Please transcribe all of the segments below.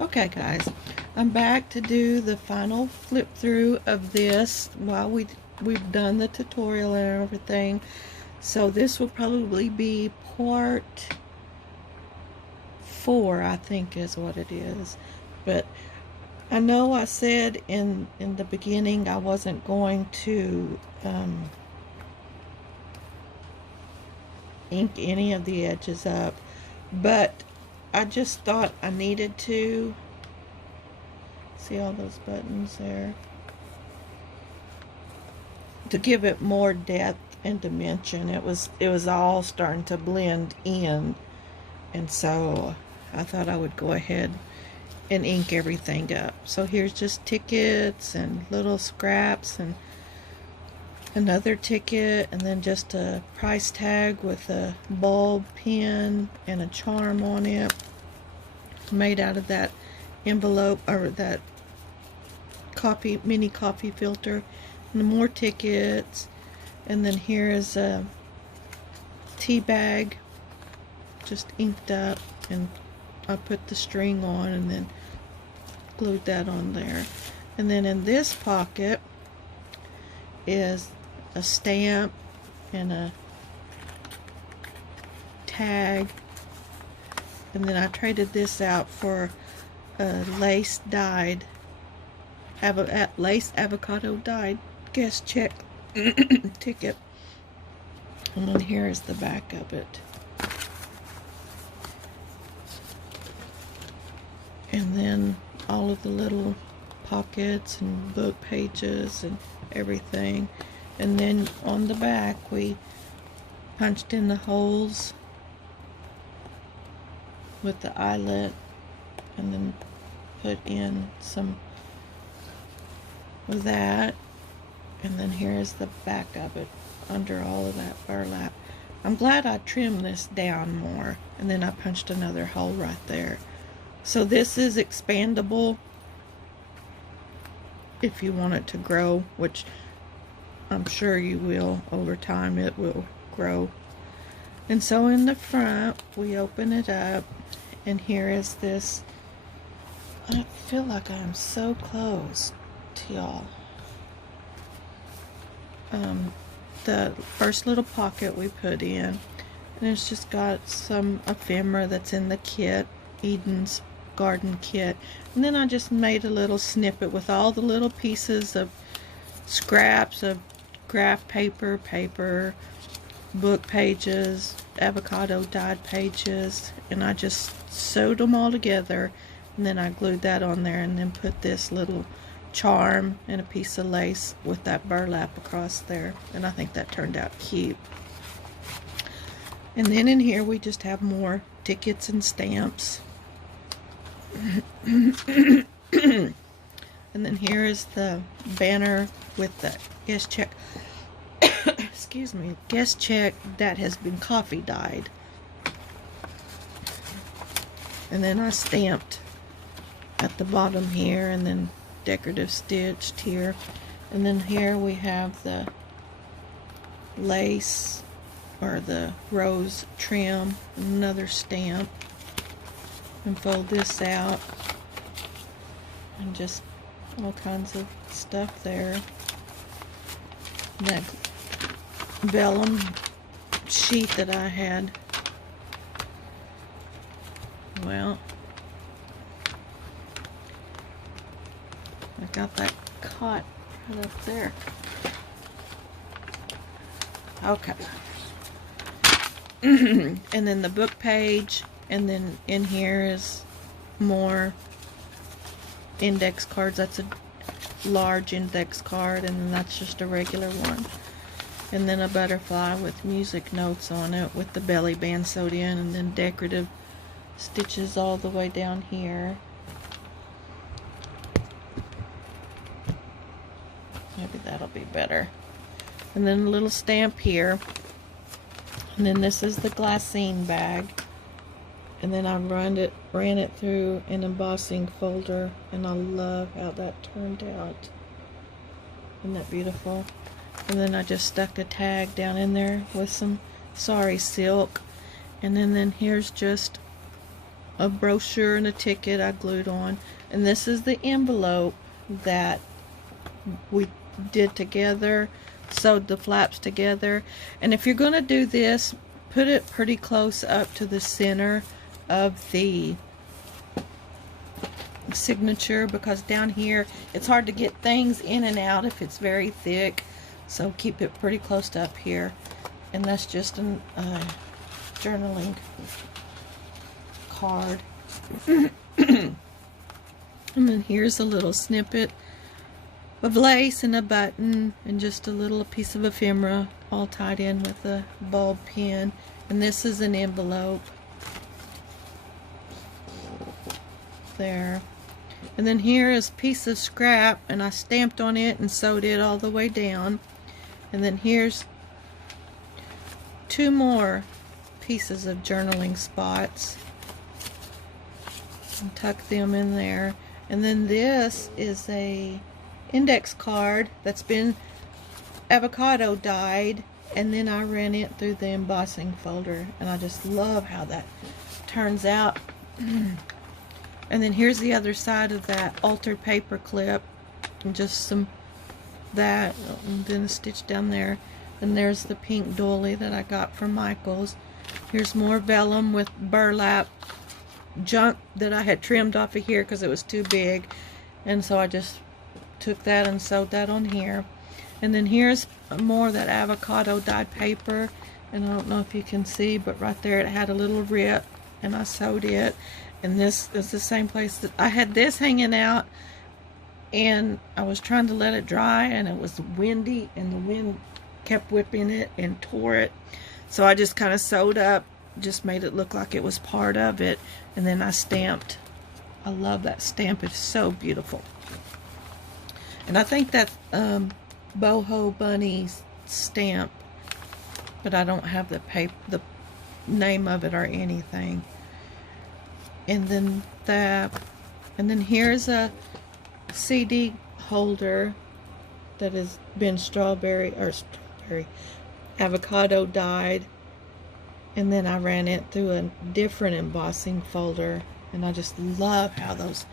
Okay guys, I'm back to do the final flip through of this while we've done the tutorial and everything. So this will probably be part 4, I think is what it is. But I know I said in the beginning I wasn't going to ink any of the edges up, but I just thought I needed to. See all those buttons there? To give it more depth and dimension. It was all starting to blend in, and so I thought I would go ahead and ink everything up. So here's just tickets and little scraps and another ticket, and then just a price tag with a bulb pin and a charm on it, made out of that envelope or that mini coffee filter, and more tickets. And then here is a tea bag just inked up, and I put the string on and then glued that on there. And then in this pocket is a stamp and a tag, and then I traded this out for a lace avocado dyed guest check ticket. And then here is the back of it. And then all of the little pockets and book pages and everything. And then on the back we punched in the holes with the eyelet, and then put in some of that. And then here's the back of it under all of that burlap. I'm glad I trimmed this down more, and then I punched another hole right there. So this is expandable if you want it to grow, which I'm sure you will. Over time it will grow. And so in the front we open it up, and here is this. I feel like I'm so close to y'all. The first little pocket we put in, and it's just got some ephemera that's in the kit, Eden's garden kit. And then I just made a little snippet with all the little pieces of scraps of graph paper, book pages, avocado dyed pages, and I just sewed them all together, and then I glued that on there, and then put this little charm and a piece of lace with that burlap across there, and I think that turned out cute. And then in here we just have more tickets and stamps. And then here is the banner with the guest check excuse me, guest check that has been coffee dyed. And then I stamped at the bottom here, and then decorative stitched here. And then here we have the lace or the rose trim, another stamp, and fold this out, and just all kinds of stuff there. And that vellum sheet that I had, well, I got that caught right up there. Okay. And then the book page, and then in here is more index cards. That's a large index card, and then that's just a regular one. And then a butterfly with music notes on it with the belly band sewed in, and then decorative stitches all the way down here. Maybe that'll be better. And then a little stamp here. And then this is the glassine bag. And then I ran it through an embossing folder, and I love how that turned out. Isn't that beautiful? And then I just stuck a tag down in there with some sari silk. And then here's just a brochure and a ticket I glued on. And this is the envelope that we did together, sewed the flaps together. And if you're going to do this, put it pretty close up to the center of the signature, because down here it's hard to get things in and out if it's very thick. So keep it pretty close to up here. And that's just a journaling card. And then here's a little snippet of lace and a button and just a little piece of ephemera all tied in with a bulb pin. And this is an envelope there. And then here is a piece of scrap, and I stamped on it and sewed it all the way down. And then here's 2 more pieces of journaling spots, and tuck them in there. And then this is a index card that's been avocado dyed, and then I ran it through the embossing folder, and I just love how that turns out. And then here's the other side of that altered paper clip, and just some that, and then a stitch down there. And there's the pink doily that I got from Michael's. Here's more vellum with burlap junk that I had trimmed off of here because it was too big, and so I just took that and sewed that on here. And then here's more of that avocado dyed paper, and I don't know if you can see, but right there it had a little rip, and I sewed it. And this is the same place that I had this hanging out, and I was trying to let it dry, and it was windy, and the wind kept whipping it and tore it. So I just kind of sewed up, just made it look like it was part of it, and then I stamped. I love that stamp. It's so beautiful. And I think that's boho bunny stamp, but I don't have the name of it or anything. And then here's a CD holder that has been avocado dyed, and then I ran it through a different embossing folder, and I just love how those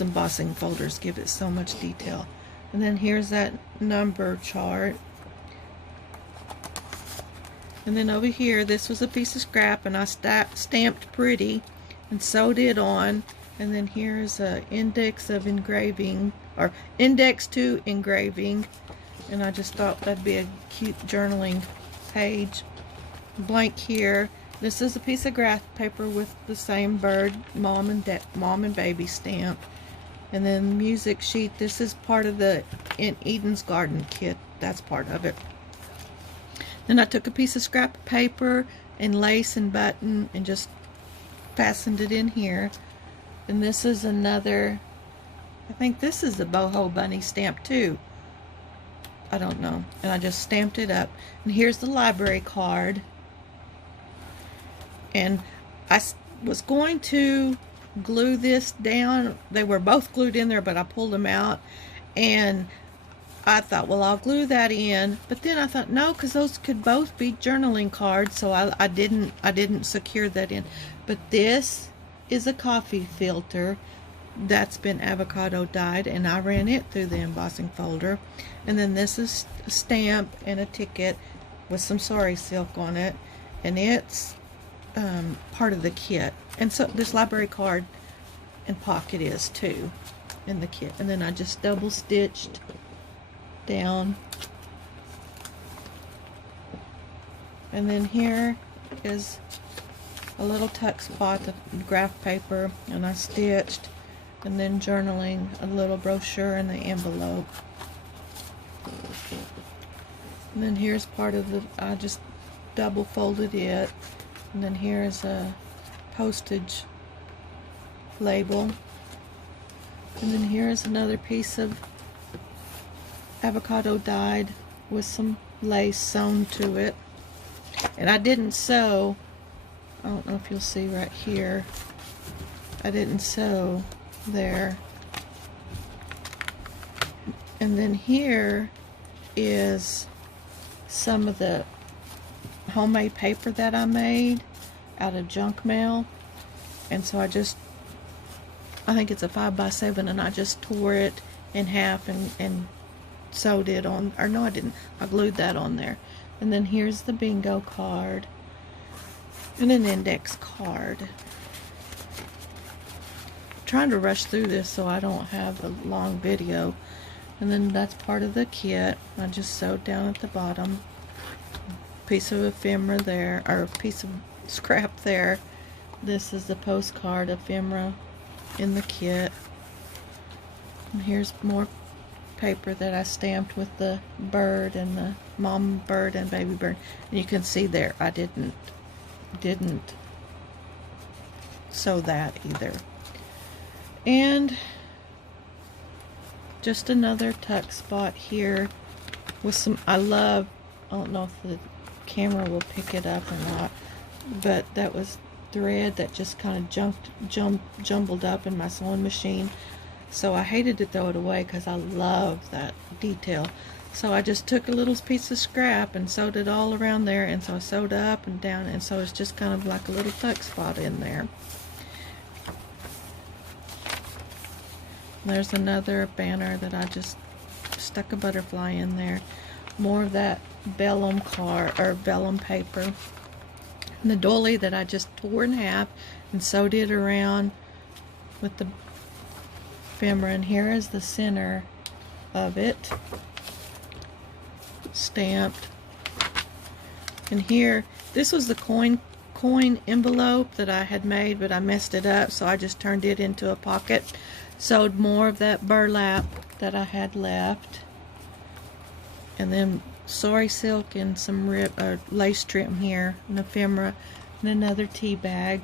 embossing folders give it so much detail. And then here's that number chart. And then over here, this was a piece of scrap, and I stamped pretty and sewed it on. And then here's a index of engraving, or index to engraving, and I just thought that'd be a cute journaling page. Blank here. This is a piece of graph paper with the same bird, mom and baby stamp. And then music sheet. This is part of the Eden's Garden kit. That's part of it. Then I took a piece of scrap paper and lace and button and just fastened it in here. And this is another, I think this is a boho bunny stamp too. I don't know. And I just stamped it up. And here's the library card. And I was going to glue this down. They were both glued in there, but I pulled them out. And I thought, well, I'll glue that in. But then I thought, no, because those could both be journaling cards. So I didn't secure that in. But this is a coffee filter that's been avocado dyed, and I ran it through the embossing folder. And then this is a stamp and a ticket with some sari silk on it, and it's part of the kit. And so this library card and pocket is too in the kit. And then I just double stitched down, and then here is a little tuck spot of graph paper, and I stitched, and then journaling, a little brochure in the envelope. And then here's part of the, I just double folded it, and then here's a postage label, and then here's another piece of avocado dyed with some lace sewn to it. And I didn't sew, I don't know if you'll see right here, I didn't sew there. And then here is some of the homemade paper that I made out of junk mail. And so I think it's a 5x7, and I just tore it in half and sewed it on, or no I didn't, I glued that on there. And then here's the bingo card and an index card. I'm trying to rush through this so I don't have a long video. And then that's part of the kit. I just sewed down at the bottom. Piece of ephemera there, or a piece of scrap there. This is the postcard ephemera in the kit. And here's more paper that I stamped with the bird and the mom bird and baby bird. And you can see there I didn't sew that either. And just another tuck spot here with some, I don't know if the camera will pick it up or not, but that was thread that just kind of jumbled up in my sewing machine. So I hated to throw it away because I love that detail. So I just took a little piece of scrap and sewed it all around there, and so I sewed up and down, and so it's just kind of like a little tuck spot in there. There's another banner that I just stuck a butterfly in there. More of that vellum card or vellum paper. And the doily that I just tore in half and sewed it around with the ephemera. And here is the center of it, stamped. And here, this was the coin envelope that I had made, but I messed it up, so I just turned it into a pocket. Sewed more of that burlap that I had left, and then sari silk and some lace trim here, an ephemera, and another tea bag.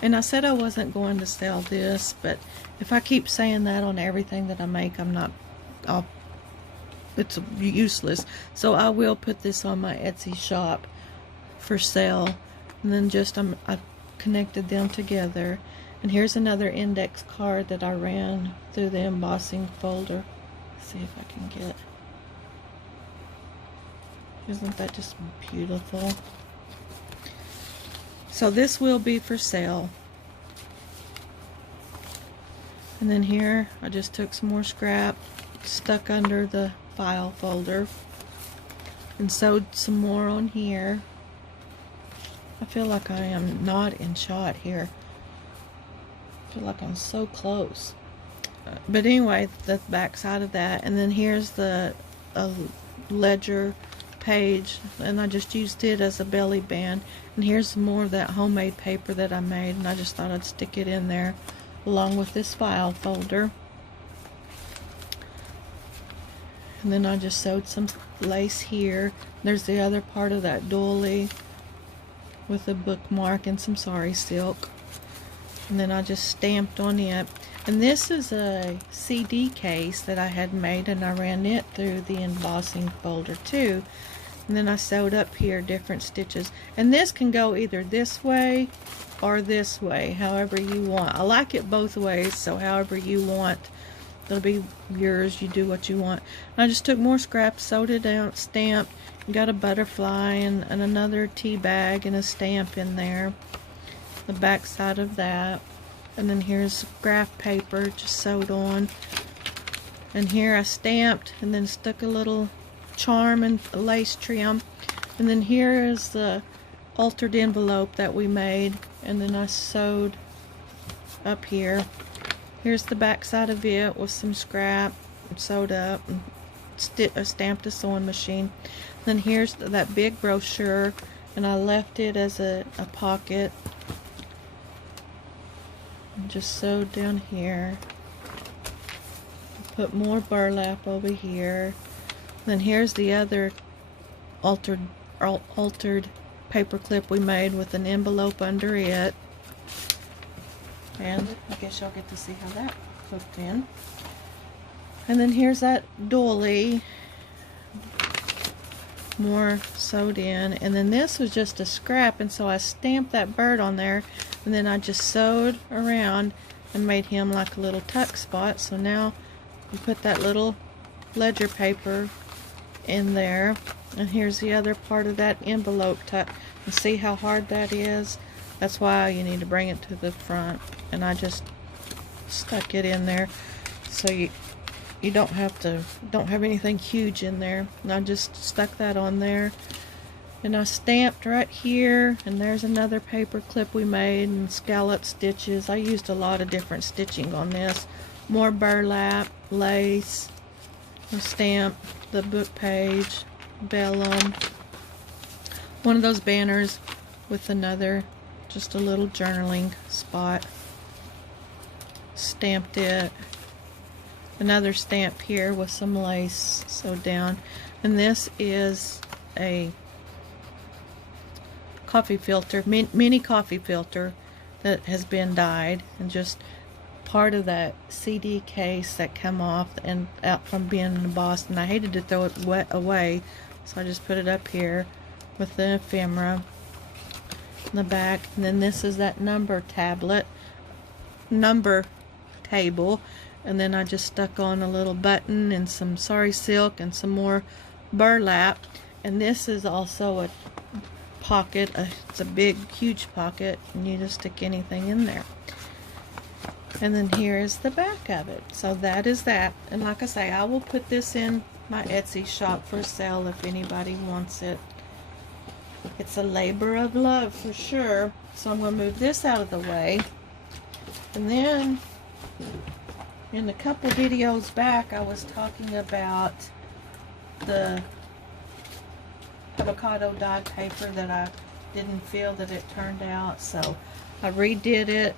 And I said I wasn't going to sell this, but if I keep saying that on everything that I make, it's useless. So I will put this on my Etsy shop for sale. And then I connected them together. And here's another index card that I ran through the embossing folder. Let's see if I can get. Isn't that just beautiful? So this will be for sale. And then here I just took some more scrap, stuck under the file folder, and sewed some more on here. I feel like I am not in shot here. I feel like I'm so close. But anyway, the back side of that. And then here's the ledger page, and I just used it as a belly band. And here's more of that homemade paper that I made, and I just thought I'd stick it in there along with this file folder. And then I just sewed some lace here. There's the other part of that doily with a bookmark and some sari silk. And then I just stamped on it. And this is a CD case that I had made, and I ran it through the embossing folder too. And then I sewed up here different stitches. And this can go either this way or this way, however you want. I like it both ways, so however you want, it'll be yours. You do what you want. And I just took more scrap, sewed it down, stamped, and got a butterfly and another tea bag and a stamp in there. The back side of that. And then here's graph paper just sewed on. And here I stamped and then stuck a little charm and lace trim. And then here is the altered envelope that we made, and then I sewed up here. Here's the back side of it with some scrap sewed up and stamped a sewing machine. Then here's that big brochure, and I left it as a pocket and just sewed down here. Put more burlap over here. Then here's the other altered paper clip we made with an envelope under it. And I guess y'all get to see how that hooked in. And then here's that doily. More sewed in. And then this was just a scrap, and so I stamped that bird on there, and then I just sewed around and made him like a little tuck spot. So now you put that little ledger paper in there. And here's the other part of that envelope tuck. And see how hard that is? That's why you need to bring it to the front. And I just stuck it in there so you don't have anything huge in there. And I just stuck that on there. And I stamped right here, and there's another paper clip we made, and scallop stitches. I used a lot of different stitching on this. More burlap, lace, I stamped the book page, vellum. One of those banners with another, just a little journaling spot. Stamped it. Another stamp here with some lace sewed down. And this is a coffee filter, mini coffee filter that has been dyed, and just part of that CD case that come off and out from being embossed, and I hated to throw it away, so I just put it up here with the ephemera in the back. And then this is that number table, and then I just stuck on a little button and some sari silk and some more burlap. And this is also a pocket. It's a big, huge pocket, and you just stick anything in there. And then here is the back of it. So that is that. And like I say, I will put this in my Etsy shop for sale if anybody wants it. It's a labor of love for sure. So I'm going to move this out of the way. And then in a couple videos back, I was talking about the avocado dyed paper that I didn't feel that it turned out, so I redid it.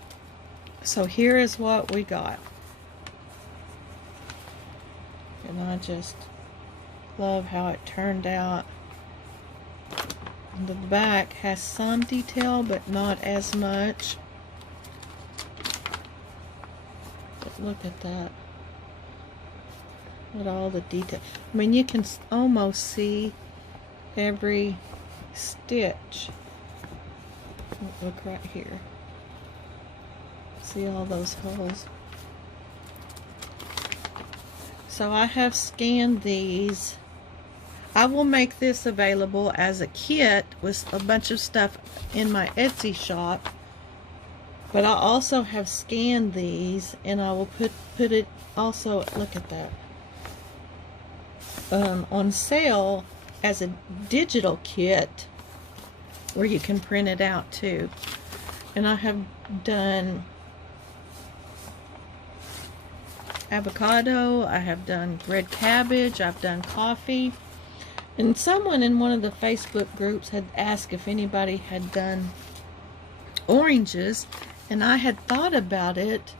So here is what we got, and I just love how it turned out. And the back has some detail but not as much. But look at that, at all the detail. I mean, you can almost see every stitch. Look right here. See all those holes. So I have scanned these. I will make this available as a kit with a bunch of stuff in my Etsy shop. But I also have scanned these, and I will put it also, look at that, on sale as a digital kit where you can print it out too. And I have done avocado, I have done red cabbage, I've done coffee. And someone in one of the Facebook groups had asked if anybody had done oranges, and I had thought about it,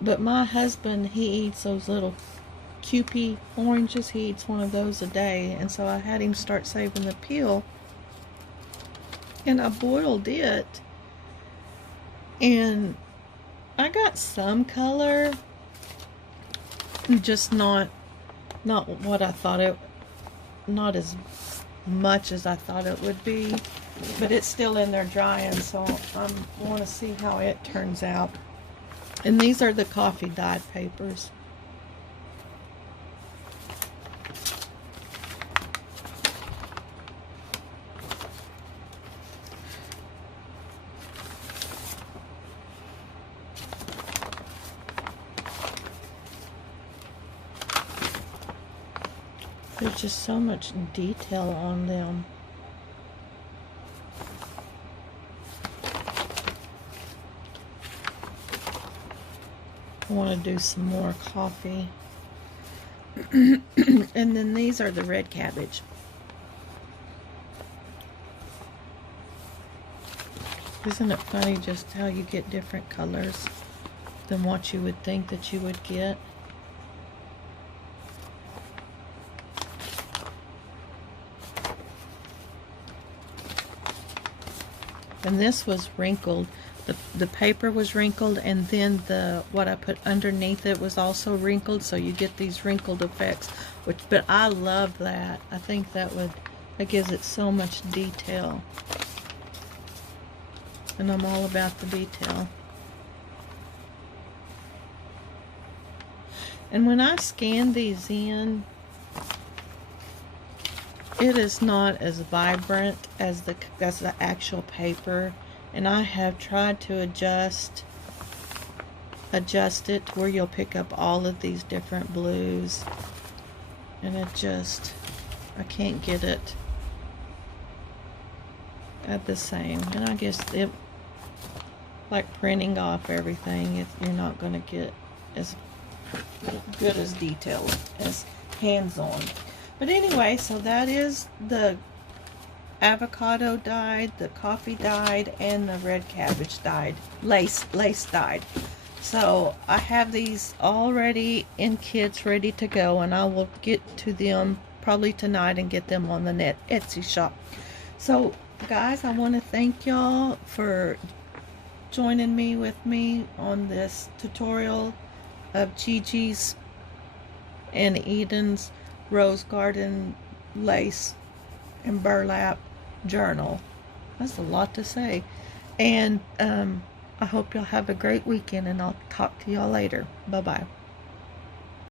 but my husband, he eats those little Kewpie oranges. He eats one of those a day, and so I had him start saving the peel, and I boiled it, and I got some color, just not what I thought it, not as much as I thought it would be, but it's still in there drying, so I want to see how it turns out. And these are the coffee dyed papers. There's just so much detail on them. I want to do some more coffee. And then these are the red cabbage. Isn't it funny just how you get different colors than what you would think that you would get? And this was wrinkled. The paper was wrinkled, and then what I put underneath it was also wrinkled, so you get these wrinkled effects. But I love that. I think that gives it so much detail. And I'm all about the detail. And when I scan these in, it is not as vibrant as the actual paper, and I have tried to adjust it to where you'll pick up all of these different blues, and it just, I can't get it at the same. And I guess it, like printing off everything, you're not going to get as good as detail as hands-on. But anyway, so that is the avocado dyed, the coffee dyed, and the red cabbage dyed, lace dyed. So I have these already in kits ready to go, and I will get to them probably tonight and get them on the Etsy shop. So guys, I want to thank y'all for joining with me on this tutorial of GiGi's and Eden's Rose Garden lace and burlap journal. That's a lot to say. And I hope y'all have a great weekend, and I'll talk to y'all later. Bye bye.